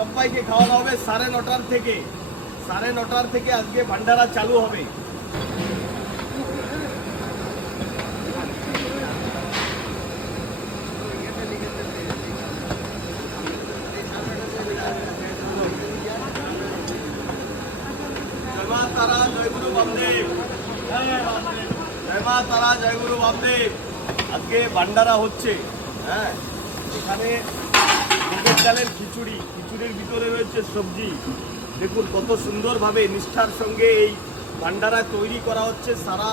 সবাইকে খাওয়ানো হবে 9:30 থেকে। 9:30 থেকে আজকে ভান্ডারা চালু হবে। জয় মা তারা, জয় গুরু বামদেব। জয় মা তারা, জয় গুরু বামদেব। আজকে ভান্ডারা হচ্ছে। হ্যাঁ, এখানে মুগের ডালের খিচুড়ি, খিচুড়ির ভিতরে রয়েছে সবজি। দেখুন কত সুন্দরভাবে নিষ্ঠার সঙ্গে এই ভান্ডারা তৈরি করা হচ্ছে। সারা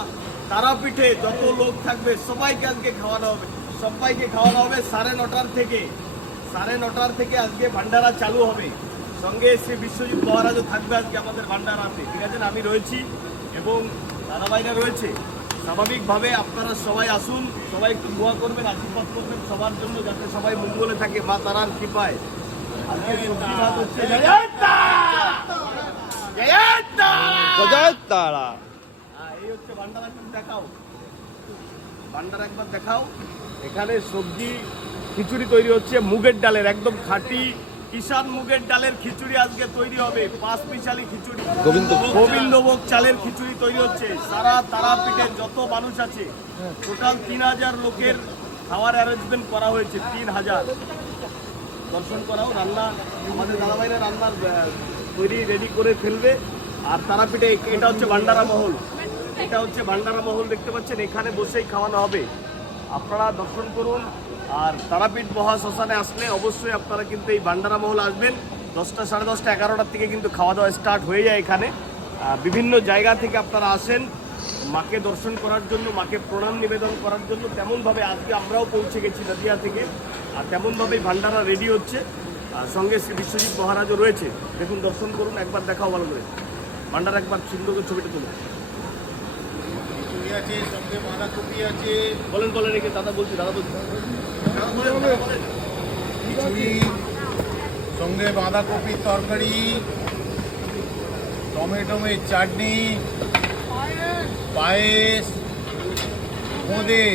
তারাপীঠে যত লোক থাকবে সবাইকে আজকে খাওয়ানো হবে। সবাইকে খাওয়ানো হবে 9:30 থেকে। 9:30 থেকে আজকে ভান্ডারা চালু হবে। সঙ্গে শ্রী বিশ্বজিৎ মহারাজও থাকবে আজকে আমাদের ভান্ডারাতে। ঠিক আছে, আমি রয়েছি এবং দাদাভাইরা রয়েছে। স্বাভাবিকভাবে আপনারা সবাই আসুন, সবাই একটু দোয়া করবেন, আশীর্বাদ করবেন সবার জন্য, যাতে সবাই মঙ্গলে থাকে মা তারার কৃপায়। আজকে সবজি ভাত হচ্ছে। এই হচ্ছে ভান্ডারা, একটু দেখাও ভান্ডারা, একবার দেখাও। এখানে সবজি খিচুড়ি তৈরি হচ্ছে মুগের ডালের, একদম খাঁটি কিষান মুগের ডালের খিচুড়ি আজকে তৈরি হবে। 5 মিশালি খিচুড়ি, গোবিন্দভোগ চালের খিচুড়ি তৈরি হচ্ছে। সারা তারাপীঠের যত মানুষ আছে টোটাল 3000 লোকের খাওয়ার অ্যারেঞ্জমেন্ট করা হয়েছে। 3000 দর্শন করাও, রান্না আমাদের দাদাভাইরা রান্নার তৈরি রেডি করে ফেলবে। আর তারাপীঠে এটা হচ্ছে ভান্ডারা মহল, এটা হচ্ছে ভান্ডারা মহল দেখতে পাচ্ছেন, এখানে বসেই খাওয়ানো হবে। আপনারা দর্শন করুন। আর তারাপীঠ মহাশ্মশানে আসলে অবশ্যই আপনারা কিন্তু এই ভান্ডারা মহল আসবেন। 10টা, 10:30, 11টার থেকে কিন্তু খাওয়া দাওয়া স্টার্ট হয়ে যায় এখানে। বিভিন্ন জায়গা থেকে আপনারা আসেন মাকে দর্শন করার জন্য, মাকে প্রণাম নিবেদন করার জন্য। তেমনভাবে আজকে আমরাও পৌঁছে গেছি নদিয়া থেকে, আর তেমনভাবেই ভান্ডারা রেডি হচ্ছে। সঙ্গে শ্রী বিশ্বজিৎ মহারাজও রয়েছে। দেখুন, দর্শন করুন, একবার দেখাও ভালো করে ভান্ডারা, একবার সুন্দর করে ছবিটা তুলুন। আছে, সঙ্গে বাঁধাকপি আছে। বলেন বলেন, রেখে দাদা বলছি, দাদা বলছি। খিচুড়ি, সঙ্গে বাঁধাকপির তরকারি, টমেটোমের চাটনি, পায়েস, বোঁদে।